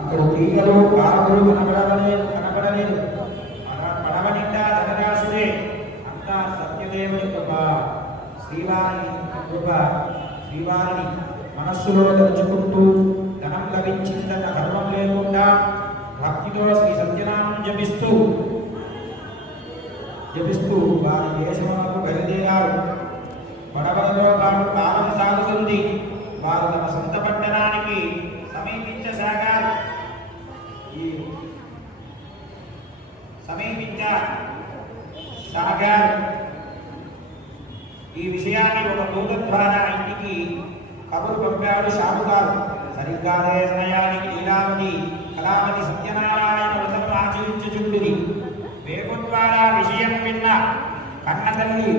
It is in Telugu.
అక్కడ తీగలు కాకులు కనబడలేదు పడవ నిండా ధనరాశులే అంతా సత్యదేవుని కృప. శ్రీవారిని మనస్సులో తలుచుకుంటూ ధనం లభించిందన్న గర్వం లేకుండా భక్తితో శ్రీ సత్యనామం జపిస్తూ వారి దేశమునకు బయలుదేరారు. పడవలతో పాటు కాలం సాగుతుంది. వారు తమ సొంత పట్టణానికి సమీపించసాగారు. ఈ విషయాన్ని ఒక దూత ద్వారా ఇంటికి కబురు పంపాడు షాపుగారు. సరిగ్గా అదే సమయానికి లీలావతి కళావతి సత్యనారాయణ వ్రతం ఆచరించుచుండిరి. వేగు ద్వారా విషయం విన్న కన్న తల్లి